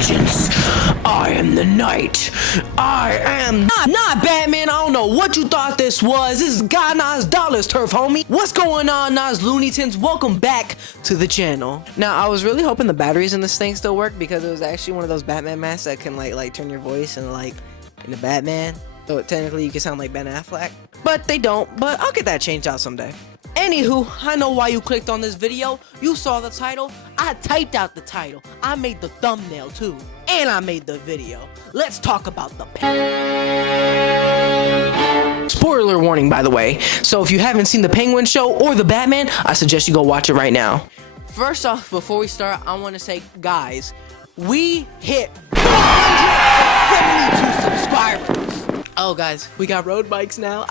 vengeance. I am the Knight. I am not Batman. I don't know what you thought this was. This is God Nas Dollars Turf, homie. What's going on, Nas Looney Tunes? Welcome back to the channel. Now, I was really hoping the batteries in this thing still work because it was actually one of those Batman masks that can like turn your voice and in the Batman. So technically you can sound like Ben Affleck, but they don't. But I'll get that changed out someday. Anywho, I know why you clicked on this video. You saw the title. I typed out the title. I made the thumbnail too. And I made the video. Let's talk about the Penguin. Spoiler warning, by the way. So if you haven't seen the Penguin show or the Batman, I suggest you go watch it right now. First off, before we start, I want to say, guys, we hit 172 subscribers. Oh, guys, we got road bikes now.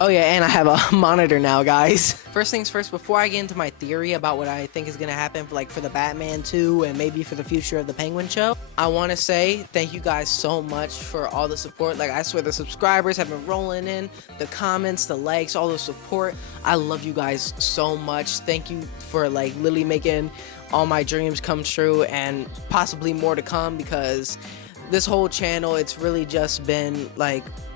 Oh yeah, and I have a monitor now, guys. First things first, before I get into my theory about what I think is gonna happen for the Batman 2 and maybe for the future of the Penguin show, I want to say thank you guys so much for all the support. Like, I swear the subscribers have been rolling in, the comments, the likes, all the support. I love you guys so much. Thank you for literally making all my dreams come true and possibly more to come, because this whole channel, it's really just been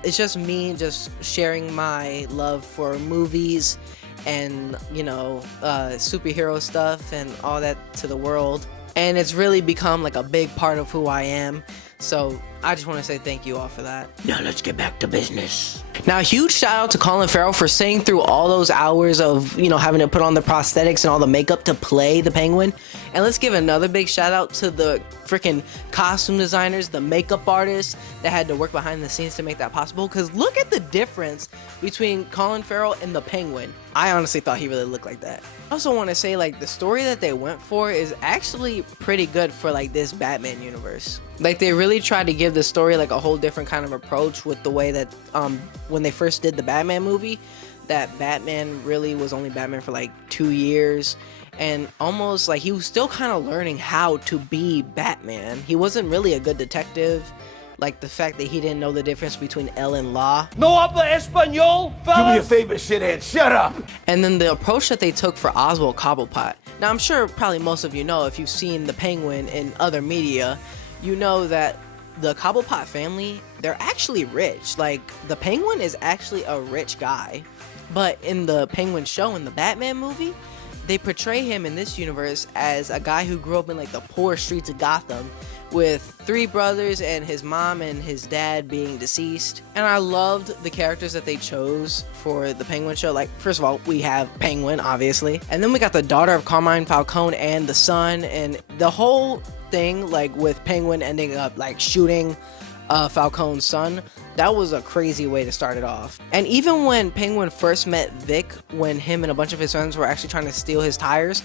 it's just me just sharing my love for movies and superhero stuff and all that to the world, and it's really become a big part of who I am. So I just want to say thank you all for that. Now let's get back to business. Now, a huge shout out to Colin Farrell for sitting through all those hours of, having to put on the prosthetics and all the makeup to play the Penguin. And let's give another big shout out to the freaking costume designers, the makeup artists that had to work behind the scenes to make that possible. Because look at the difference between Colin Farrell and the Penguin. I honestly thought he really looked like that. I also want to say the story that they went for is actually pretty good for this Batman universe. They really tried to give the story a whole different kind of approach with the way that when they first did the Batman movie, that Batman really was only Batman for 2 years, and almost he was still kind of learning how to be Batman. He wasn't really a good detective. The fact that he didn't know the difference between L and law. No habla español, fellas? Do me a favor, shithead, shut up! And then the approach that they took for Oswald Cobblepot. Now, I'm sure probably most of you know, if you've seen the Penguin in other media, you know that the Cobblepot family, they're actually rich. The Penguin is actually a rich guy. But in the Penguin show, in the Batman movie, they portray him in this universe as a guy who grew up in the poor streets of Gotham, with 3 brothers and his mom and his dad being deceased. And I loved the characters that they chose for the Penguin show. First of all, we have Penguin, obviously, and then we got the daughter of Carmine Falcone and the son, and the whole thing with Penguin ending up shooting Falcone's son. That was a crazy way to start it off. And even when Penguin first met Vic, when him and a bunch of his friends were actually trying to steal his tires,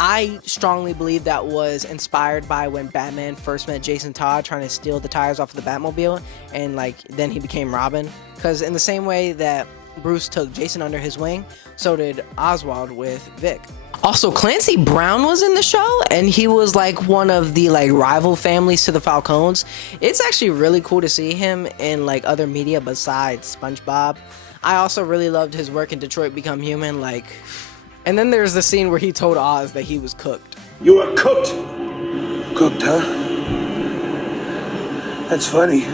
I strongly believe that was inspired by when Batman first met Jason Todd trying to steal the tires off of the Batmobile, and then he became Robin. Because in the same way that Bruce took Jason under his wing, so did Oswald with Vic. Also, Clancy Brown was in the show, and he was one of the rival families to the Falcones. It's actually really cool to see him in other media besides SpongeBob. I also really loved his work in Detroit Become Human. And then there's the scene where he told Oz that he was cooked. You were cooked! Cooked, huh? That's funny.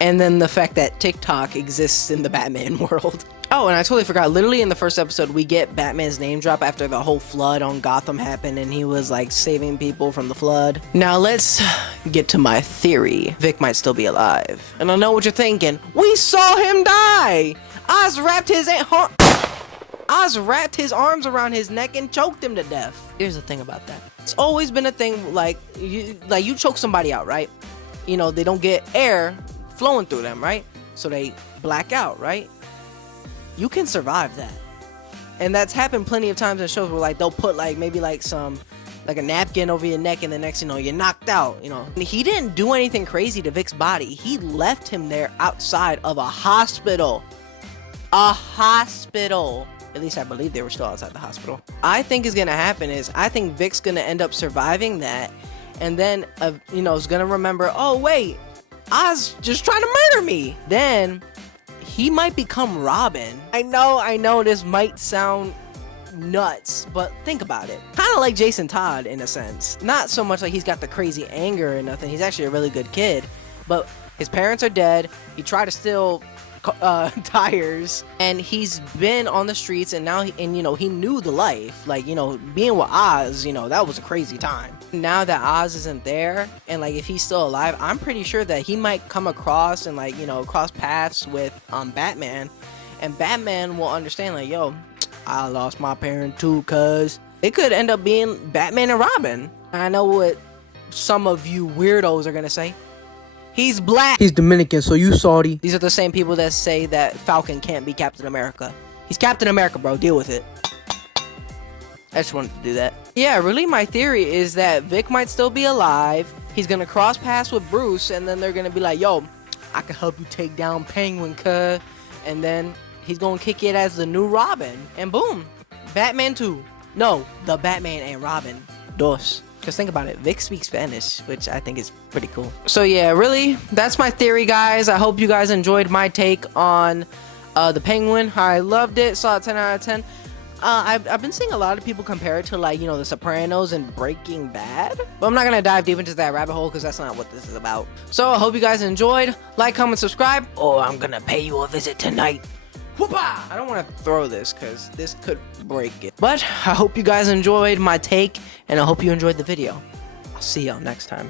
And then the fact that TikTok exists in the Batman world. Oh, and I totally forgot. Literally in the first episode, we get Batman's name drop after the whole flood on Gotham happened, and he was saving people from the flood. Now let's get to my theory. Vic might still be alive. And I know what you're thinking. We saw him die! Oz wrapped his arms around his neck and choked him to death. Here's the thing about that. It's always been a thing, you choke somebody out, right? They don't get air flowing through them, right? So they black out, right? You can survive that. And that's happened plenty of times in shows where they'll put maybe some a napkin over your neck, and the next you're knocked out. He didn't do anything crazy to Vic's body. He left him there outside of a hospital. At least I believe they were still outside the hospital. I think is gonna happen is I think Vic's gonna end up surviving that, and then is gonna remember, oh wait, Oz just trying to murder me. Then he might become Robin. I know this might sound nuts, but think about it. Kind of like Jason Todd in a sense. Not so much like he's got the crazy anger or nothing. He's actually a really good kid, but his parents are dead. He tried to steal tires, and he's been on the streets, and now he knew the life. Like, being with Oz, that was a crazy time. Now that Oz isn't there, and like if he's still alive, I'm pretty sure that he might come across and like cross paths with Batman, and Batman will understand like, yo, I lost my parent too, cuz it could end up being Batman and Robin. I know what some of you weirdos are gonna say. He's black. He's Dominican, so you Saudi. These are the same people that say that Falcon can't be Captain America. He's Captain America, bro. Deal with it. I just wanted to do that. Yeah, really, my theory is that Vic might still be alive. He's gonna cross paths with Bruce, and then they're gonna be like, yo, I can help you take down Penguin, cuz. And then he's gonna kick it as the new Robin. And boom, Batman 2. No, the Batman and Robin. Dos. Because think about it, Vic speaks Spanish, which I think is pretty cool. So yeah, really, that's my theory, guys. I hope you guys enjoyed my take on the Penguin. I loved it, saw it 10 out of 10. I've been seeing a lot of people compare it to like, The Sopranos and Breaking Bad. But I'm not going to dive deep into that rabbit hole because that's not what this is about. So I hope you guys enjoyed. Like, comment, subscribe, or I'm going to pay you a visit tonight. Whoopah! I don't want to throw this because this could break it. But I hope you guys enjoyed my take, and I hope you enjoyed the video. I'll see y'all next time.